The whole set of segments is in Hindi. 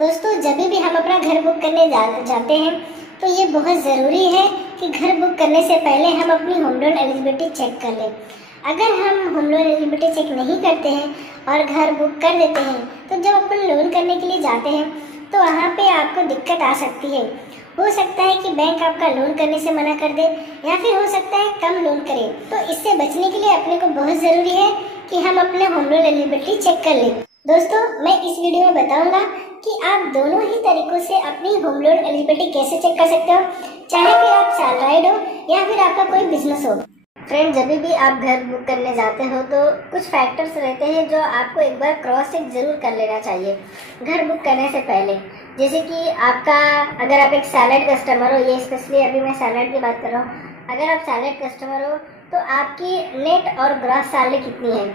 दोस्तों, जब भी हम अपना घर बुक करने जाते हैं तो ये बहुत ज़रूरी है कि घर बुक करने से पहले हम अपनी होम लोन एलिजिबिलिटी चेक कर लें। अगर हम होम लोन एलिजिबिलिटी चेक नहीं करते हैं और घर बुक कर देते हैं तो जब अपन लोन करने के लिए जाते हैं तो वहाँ पे आपको दिक्कत आ सकती है। हो सकता है कि बैंक आपका लोन करने से मना कर दे या फिर हो सकता है कम लोन करे। तो इससे बचने के लिए अपने को बहुत ज़रूरी है कि हम अपने होम लोन एलिजिबिलिटी चेक कर लें। दोस्तों, मैं इस वीडियो में बताऊंगा कि आप दोनों ही तरीकों से अपनी होम लोन एलिजिबिलिटी कैसे चेक कर सकते हो, चाहे फिर आप सैलराइड हो या फिर आपका कोई बिजनेस हो। फ्रेंड, जब भी आप घर बुक करने जाते हो तो कुछ फैक्टर्स रहते हैं जो आपको एक बार क्रॉस चेक जरूर कर लेना चाहिए घर बुक करने से पहले। जैसे कि आपका, अगर आप एक सैलराइड कस्टमर हो, ये स्पेशली अभी मैं सैलराइड की बात कर रहा हूँ, अगर आप सैलराइड कस्टमर हो तो आपकी नेट और ग्रॉस सैलरी कितनी है।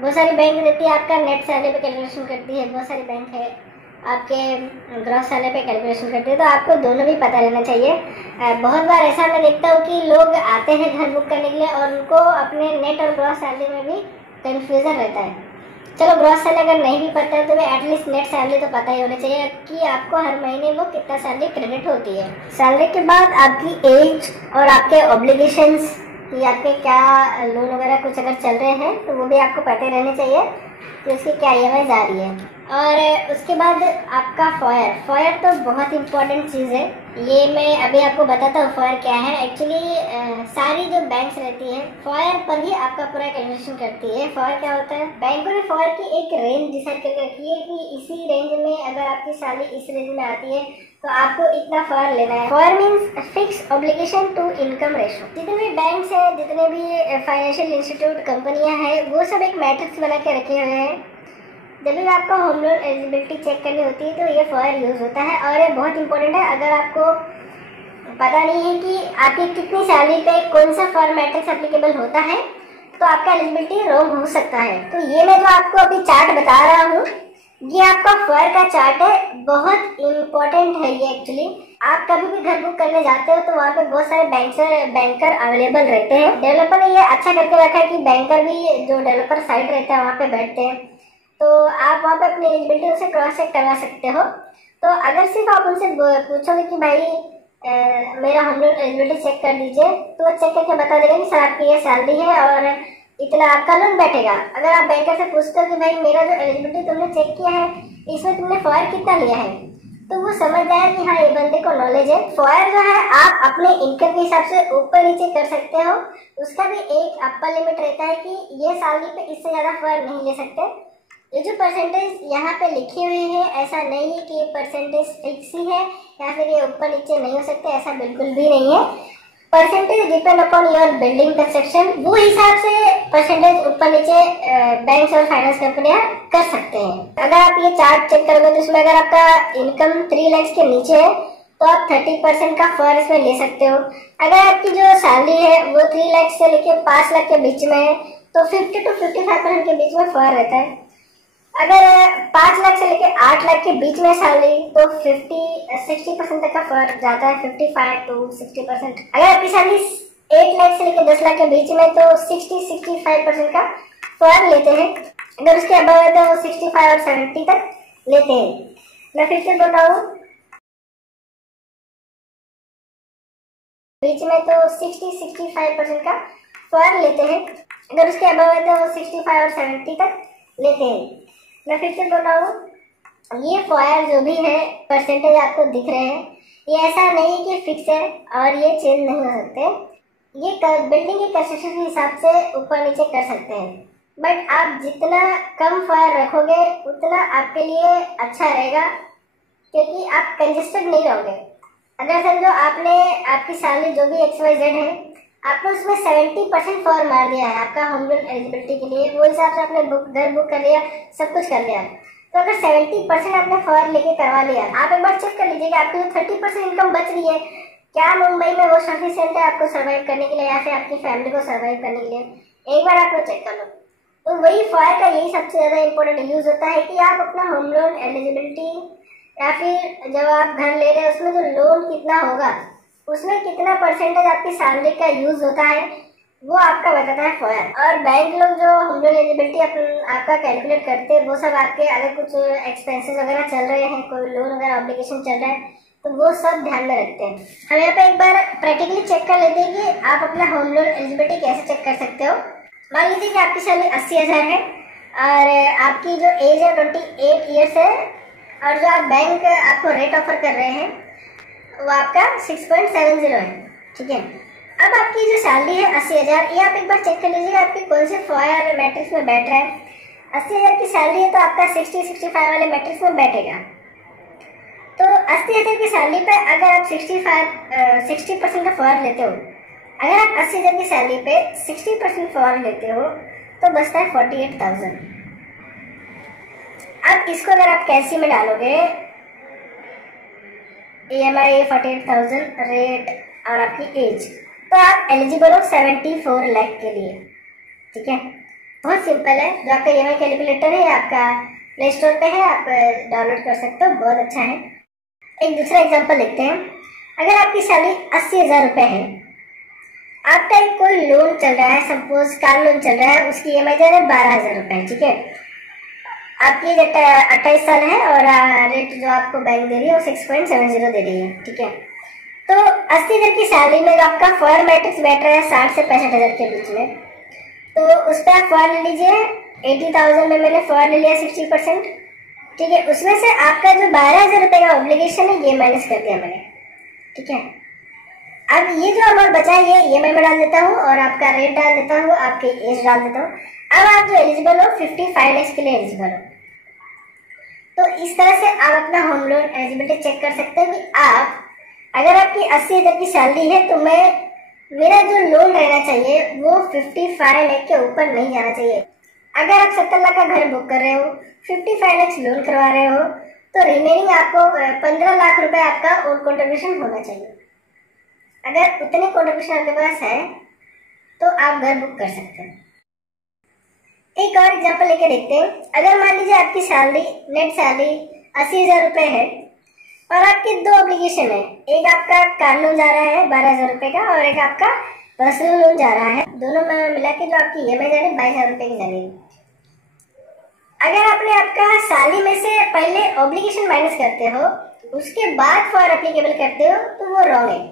बहुत सारी बैंक देती है आपका नेट सैलरी पे कैलकुलेशन करती है, बहुत सारी बैंक है आपके ग्रॉस सैलरी पे कैलकुलेशन करती है, तो आपको दोनों भी पता रहना चाहिए। बहुत बार ऐसा मैं देखता हूँ कि लोग आते हैं घर बुक करने के लिए और उनको अपने नेट और ग्रॉस सैलरी में भी कन्फ्यूज़न रहता है। चलो, ग्रॉस सैलरी अगर नहीं भी पता है तो भी एटलीस्ट नेट सैलरी तो पता ही होना चाहिए कि आपको हर महीने वो कितना सैलरी क्रेडिट होती है। सैलरी के बाद आपकी एज और आपके ऑब्लिगेशंस कि आपके क्या लोन वगैरह कुछ अगर चल रहे हैं तो वो भी आपको पता रहने चाहिए कि उसकी क्या ईएमआई जा रही है। और उसके बाद आपका फॉयर तो बहुत इंपॉर्टेंट चीज़ है। ये मैं अभी आपको बताता हूँ फॉयर क्या है। एक्चुअली सारी जो बैंक्स रहती हैं फॉयर पर ही आपका पूरा कैलकुलेशन करती है। फॉयर क्या होता है, बैंकों ने फॉयर की एक रेंज डिसाइड करके रखी है कि इसी रेंज में अगर आपकी सैलरी इस रेंज में आती है तो आपको इतना फॉयर लेना है। FOIR means fix obligation to income ratio. जितने भी बैंक्स हैं, जितने भी फाइनेंशियल इंस्टीट्यूट कंपनियां हैं, वो सब एक मैट्रिक्स बना के रखे हुए हैं। जब भी आपका होम लोन एलिजिबिलिटी चेक करनी होती है तो ये फॉयर यूज़ होता है और ये बहुत इंपॉर्टेंट है। अगर आपको पता नहीं है कि आपकी कितनी सैलरी पे कौन सा फॉयर मैट्रिक्स एप्लीकेबल होता है तो आपका एलिजिबिलिटी रॉन्ग हो सकता है। तो ये मैं जो आपको अभी चार्ट बता रहा हूँ, ये आपका फॉयर का चार्ट है, बहुत इम्पोर्टेंट है ये। एक्चुअली आप कभी भी घर बुक करने जाते हो तो वहाँ पे बहुत सारे बैंकर अवेलेबल रहते हैं। डेवलपर ने ये अच्छा करके रखा है कि बैंकर भी जो डेवलपर साइट रहता है वहाँ पे बैठते हैं, तो आप वहाँ पे अपनी एलिजिबिलिटी उनसे क्रॉस चेक करवा सकते हो। तो अगर सिर्फ आप उनसे पूछोगे कि भाई मेरा होम लोन एलिजिबिलिटी चेक कर दीजिए, तो वो चेक करके बता देगा कि सर आपकी ये सैलरी है और इतना आपका लोन बैठेगा। अगर आप बैंकर से पूछते हो कि भाई मेरा जो एलिजिबिलिटी तुमने चेक किया है इसमें तुमने फॉयर कितना लिया है, तो वो समझ जाए कि हाँ ये बंदे को नॉलेज है। फॉयर जो है आप अपने इनकम के हिसाब से ऊपर नीचे कर सकते हो, उसका भी एक अपर लिमिट रहता है कि ये सैलरी पे इससे ज़्यादा फॉयर नहीं ले सकते। ये जो परसेंटेज यहाँ पे लिखे हुए हैं, ऐसा नहीं है कि ये परसेंटेज फिक्स ही है या फिर ये ऊपर नीचे नहीं हो सकते, ऐसा बिल्कुल भी नहीं है। Percentage depend upon your building construction, वो हिसाब से परसेंटेज ऊपर नीचे बैंक्स और फाइनेंस कंपनियां कर सकते हैं। अगर आप ये चार्ट चेक करोगे तो इसमें अगर आपका इनकम 3 लाख के नीचे है तो आप 30% का फॉयर इसमें ले सकते हो। अगर आपकी जो सैलरी है वो 3 लाख से लेके 5 लाख के बीच में है तो 50 to 55% के बीच में फॉयर रहता है। अगर 5 लाख से लेके 8 लाख के बीच में सैलरी तो 60% तक का फर्क जाता है, 55 to 60%। अगर आपकी सैलरी 8 लाख से लेके 10 लाख के बीच में तो 60-65% का फर्क लेते हैं। अगर उसके अबव है तो 65 और 70 तक लेते हैं। मैं फिर से बताऊँ, बीच में तो 60-65% का फर्क लेते हैं। अगर उसके अबव है तो 65 और 70 तक लेते हैं। मैं फिर से बोल रहा हूँ, ये फॉयर जो भी है परसेंटेज आपको दिख रहे हैं, ये ऐसा नहीं है कि फिक्स है और ये चेंज नहीं हो सकते। ये बिल्डिंग के कंस्ट्रक्शन के हिसाब से ऊपर नीचे कर सकते हैं, बट आप जितना कम फॉयर रखोगे उतना आपके लिए अच्छा रहेगा क्योंकि आप कंजेस्टेड नहीं रहोगे। अगर समझो आपने आपकी सैलरी जो भी XYZ है, आपने उसमें 70% फॉर मार दिया है आपका होम लोन एलिजिबिलिटी के लिए, वो हिसाब से आपने घर बुक कर लिया, सब कुछ कर लिया। तो अगर 70% आपने फॉर लेके करवा लिया, आप एक बार चेक कर लीजिए कि आपकी जो 30% इनकम बच रही है, क्या मुंबई में वो सफिशिएंट है आपको सर्वाइव करने के लिए या फिर आपकी फैमिली को सर्वाइव करने के लिए। एक बार आप चेक कर लो। तो वही फॉर का यही सबसे ज़्यादा इंपॉर्टेंट यूज़ होता है कि आप अपना होम लोन एलिजिबिलिटी या फिर जब आप घर ले रहे हैं उसमें जो लोन कितना होगा, उसमें कितना परसेंटेज आपकी सैलरी का यूज़ होता है, वो आपका बताता है फॉयर। और बैंक लोग जो होम लोन एलिजिबिलिटी आपका कैलकुलेट करते हैं, वो सब आपके अगर कुछ एक्सपेंसेस वगैरह चल रहे हैं, कोई लोन वगैरह ऑब्लिगेशन चल रहा है, तो वो सब ध्यान में रखते हैं। हम यहाँ पे एक बार प्रैक्टिकली चेक कर लेते हैं कि आप अपना होम लोन एलिजिबिलिटी कैसे चेक कर सकते हो। मान लीजिए कि आपकी सैलरी 80,000 है और आपकी जो एज है 28 ईयर्स है, और जो आप बैंक आपको रेट ऑफर कर रहे हैं वो आपका 6.70 है, ठीक है। अब आपकी जो सैलरी है 80,000, ये आप एक बार चेक कर लीजिएगा आपके कौन से फॉयर मैट्रिक्स में बैठ रहा है। 80,000 की सैलरी है तो आपका 60-65 वाले मैट्रिक्स में बैठेगा। तो 80,000 की सैलरी पे अगर आप 60% का फॉयर लेते हो, अगर आप 80,000 की सैलरी पे 60% फॉयर लेते हो तो बचता है 48,000। अब इसको अगर आप कैसी में डालोगे, EMI 48,000, रेट और आपकी एज, तो आप एलिजिबल हो 74 लाख के लिए, ठीक है। बहुत सिंपल है। जो आपका EMI कैलकुलेटर है आपका प्ले स्टोर पे है, आप डाउनलोड कर सकते हो, बहुत अच्छा है। एक दूसरा एग्जांपल देखते हैं। अगर आपकी सैलरी 80,000 रुपये है, आपका एक कोई लोन चल रहा है, सपोज कार लोन चल रहा है, उसकी EMI जो है 12,000 रुपये, ठीक है। आपकी एज 28 साल है और रेट जो आपको बैंक दे रही है वो 6.70 दे रही है, ठीक है। तो 80,000 की सैलरी में जो आपका फॉयर मैट्रिक्स बैठ रहा है 60 से 65,000 के बीच में, तो उस पर आप फॉयर ले लीजिए। 80,000 में मैंने फॉयर ले लिया 60%, ठीक है। उसमें से आपका जो 12,000 रुपये का ऑब्लिगेशन है ये माइनस कर दिया मैंने, ठीक है। अब ये जो अमाउंट बचा है ये EMI में डाल देता हूँ और आपका रेट डाल देता हूँ, आपकी एज डाल देता हूँ। अब आप जो एलिजिबल हो 55 लाख के लिए एलिजिबल हो। तो इस तरह से आप अपना होम लोन एलिजिबिलिटी चेक कर सकते हो कि आप, अगर आपकी 80,000 की सैलरी है तो मेरा जो लोन रहना चाहिए वो 55 लाख के ऊपर नहीं जाना चाहिए। अगर आप 70 लाख का घर बुक कर रहे हो, 55 लाख लोन करवा रहे हो, तो रिमेनिंग आपको 15 लाख रुपए आपका ओन कंट्रीब्यूशन होना चाहिए। अगर उतने कंट्रीब्यूशन आपके पास है तो आप घर बुक कर सकते हैं। एक और एग्जांपल लेके देखते हैं। अगर मान लीजिए आपकी सैलरी, नेट सैलरी 80,000 रुपये है और आपके दो ऑब्लिगेशन है, एक आपका कार लोन जा रहा है 12,000 रुपये का और एक आपका पर्सनल लोन जा रहा है, दोनों में मिला के जो आपकी EMI जा रही है 22,000 रुपये की जा रही है। अगर आपने आपका सैलरी में से पहले ऑब्लिगेशन माइनस करते हो, उसके बाद फॉर एप्लीकेबल करते हो, तो वो रॉन्ग है,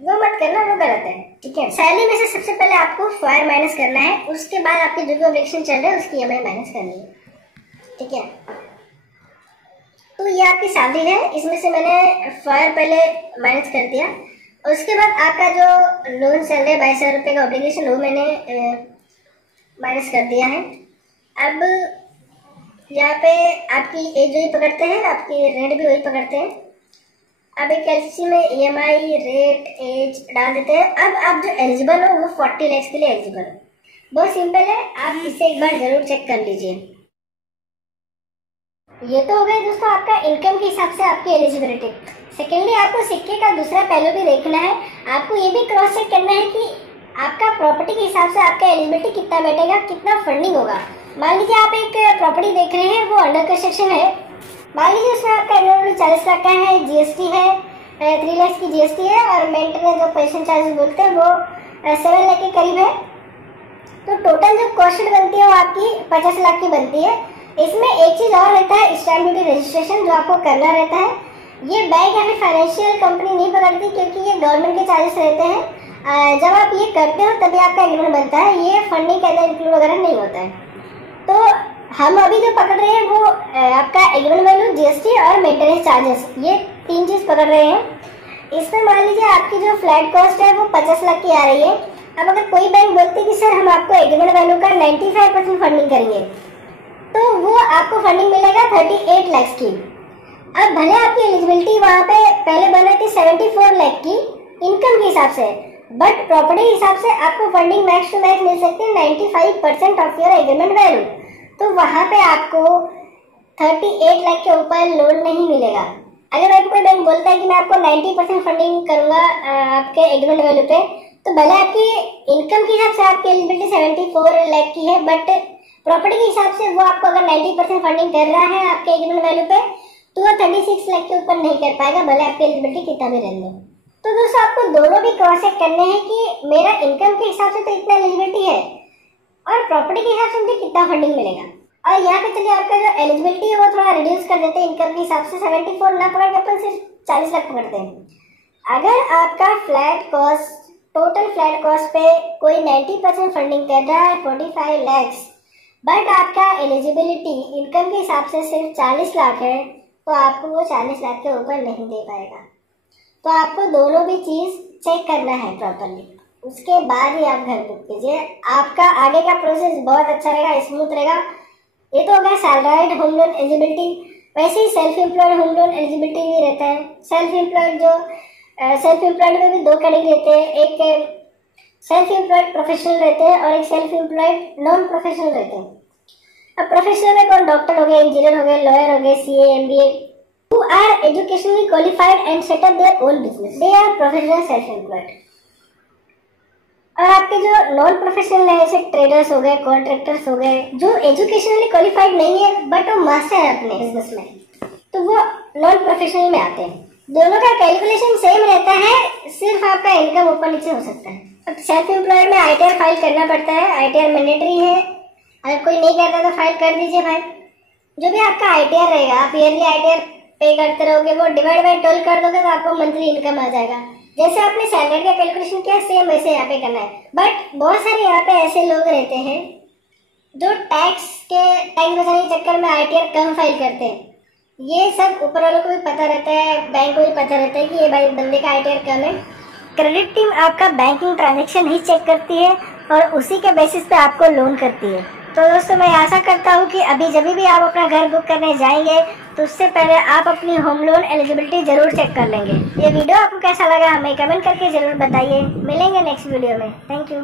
वो मत करना, वो गलत है, ठीक है। सैलरी में से सबसे पहले आपको फॉयर माइनस करना है, उसके बाद आपके जो भी ऑब्लिगेशन चल रहे हैं उसकी EMI माइनस करनी है, ठीक है। तो ये आपकी सैलरी है, इसमें से मैंने फॉयर पहले माइनस कर दिया, उसके बाद आपका जो लोन चल रहा है 22,000 रुपये का ऑब्लिगेशन वो मैंने माइनस कर दिया है। अब यहाँ पे आपकी एज वही पकड़ते हैं, आपकी रेट भी वही पकड़ते हैं। अब एक एलसी में EMI, रेट, एज डाल देते हैं। अब आप जो एलिजिबल हो वो 40 लाख के लिए एलिजिबल हो। बहुत सिंपल है, आप इसे एक बार जरूर चेक कर लीजिए। ये तो हो गया दोस्तों आपका इनकम के हिसाब से आपकी एलिजिबिलिटी। सेकेंडली आपको सिक्के का दूसरा पहलू भी देखना है। आपको ये भी क्रॉस चेक करना है कि आपका प्रॉपर्टी के हिसाब से आपका एलिजिबिलिटी कितना बैठेगा, कितना फंडिंग होगा। मान लीजिए आप एक प्रॉपर्टी देख रहे हैं, वो अंडर कंस्ट्रक्शन है, मान लीजिए उसमें आपका इन्वेस्टमेंट 40 लाख का है, GST है 3 लाख की GST है और मेंटेनेंस जो पोजीशन चार्जेस बोलते हैं वो 7 लाख के करीब है। तो टोटल जो कॉस्ट बनती है वो आपकी 50 लाख की बनती है। इसमें एक चीज और रहता है, स्टैम्प ड्यूटी रजिस्ट्रेशन जो आपको करना रहता है। ये बैंक या फिर फाइनेंशियल कंपनी नहीं पकड़ती क्योंकि ये गवर्नमेंट के चार्जेस रहते हैं। जब आप ये करते हो तभी आपका एग्रीमेंट बनता है, ये फंडिंग के अंदर इंक्लूड वगैरह नहीं होता है। तो हम अभी जो पकड़ रहे हैं वो आपका एग्रीमेंट वैल्यू, GST और मेंटेनेंस चार्जेस, ये 3 चीज पकड़ रहे हैं। इसमें मान लीजिए आपकी जो फ्लैट कॉस्ट है वो 50 लाख की आ रही है। अब अगर कोई बैंक बोलती है कि सर हम आपको एग्रीमेंट वैल्यू का 95% फंडिंग करेंगे, तो वो आपको फंडिंग मिलेगा 38 लाख की। अब भले आपकी एलिजिबिलिटी वहाँ पे पहले बन रही थी 74 लाख की इनकम के हिसाब से, बट प्रॉपर्टी के हिसाब से आपको फंडिंग मैक्स टू मैक्स मिल सकती है 95% ऑफ योर एग्रीमेंट वैल्यू। तो वहाँ पे आपको 38 लाख के ऊपर लोन नहीं मिलेगा। अगर आपको कोई बैंक बोलता है कि मैं आपको 90% फंडिंग करूंगा आपके एग्रीमेंट वैल्यू पे, तो भले आपकी इनकम के हिसाब से आपकी एलिजिबिलिटी 74 लाख की है, बट प्रॉपर्टी के हिसाब से वो आपको अगर 90% फंडिंग कर रहा है आपके एग्रीमेंट वैल्यू पे, तो वो 36 लाख के ऊपर नहीं कर पाएगा, भले आपकी एलिजिबिलिटी कितना भी रहने दो। तो दोस्तों आपको दोनों भी क्रॉस चेक करने हैं कि मेरा इनकम के हिसाब से तो इतना एलिजिबिलिटी है और प्रॉपर्टी के हिसाब से मुझे कितना फंडिंग मिलेगा। और यहाँ पे चलिए आपका जो एलिजिबिलिटी है वो थोड़ा रिड्यूस कर देते हैं, इनकम के हिसाब से 74 ना पकड़ के अपन सिर्फ 40 लाख पकड़ते हैं। अगर आपका flat cost, total flat cost पे कोई 90% फंडिंग कर रहा है 45 लैक्स, बट आपका एलिजिबिलिटी इनकम के हिसाब से सिर्फ 40 लाख है, तो आपको वो 40 लाख के ऊपर नहीं दे पाएगा। तो आपको दोनों भी चीज़ चेक करना है प्रॉपरली, उसके बाद ही आप घर बुक कीजिए। आपका आगे का प्रोसेस बहुत अच्छा रहेगा, स्मूथ रहेगा। ये तो हो गया सैलराइड होम लोन एलिजिबिलिटी। वैसे ही self employed home loan eligibility भी रहता है। सेल्फ एम्प्लॉयड में भी 2 कैटेगरी रहते हैं, एक सेल्फ एम्प्लॉयड प्रोफेशनल रहते हैं और एक सेल्फ एम्प्लॉयड नॉन प्रोफेशनल रहते हैं। अब प्रोफेशनल में कौन डॉक्टर हो गए, इंजीनियर हो गए, लॉयर हो गए, CA MBA, who are educationally qualified and set up their own business, they are professional self-employed। और आपके जो नॉन प्रोफेशनल है जैसे ट्रेडर्स हो गए, कॉन्ट्रैक्टर्स हो गए, जो एजुकेशनली क्वालिफाइड नहीं है बट वो मास्टर है अपने बिजनेस में, तो वो नॉन प्रोफेशनल में आते हैं। दोनों का कैलकुलेशन सेम रहता है, सिर्फ आपका इनकम ऊपर नीचे हो सकता है। अब सेल्फ एम्प्लॉयड में ITR फाइल करना पड़ता है, ITR मैंडेटरी है, अगर कोई नहीं करता तो फाइल कर दीजिए भाई। जो भी आपका ITR रहेगा, आप ईयरली ITR पे करते रहोगे, वो डिवाइड बाय 12 कर दोगे तो आपको मंथली इनकम आ जाएगा। जैसे आपने सैलरी का कैलकुलेशन किया सेम वैसे यहाँ पे करना है। बट बहुत सारे यहाँ पे ऐसे लोग रहते हैं जो टैक्स बचाने के चक्कर में ITR कम फाइल करते हैं। ये सब ऊपर वालों को भी पता रहता है, बैंक को भी पता रहता है कि ये भाई बंदे का ITR कम है। क्रेडिट टीम आपका बैंकिंग ट्रांजेक्शन ही चेक करती है और उसी के बेसिस पे आपको लोन करती है। तो दोस्तों मैं आशा करता हूँ कि अभी जब भी आप अपना घर बुक करने जाएंगे तो उससे पहले आप अपनी होम लोन एलिजिबिलिटी जरूर चेक कर लेंगे। ये वीडियो आपको कैसा लगा हमें कमेंट करके जरूर बताइए। मिलेंगे नेक्स्ट वीडियो में। Thank you.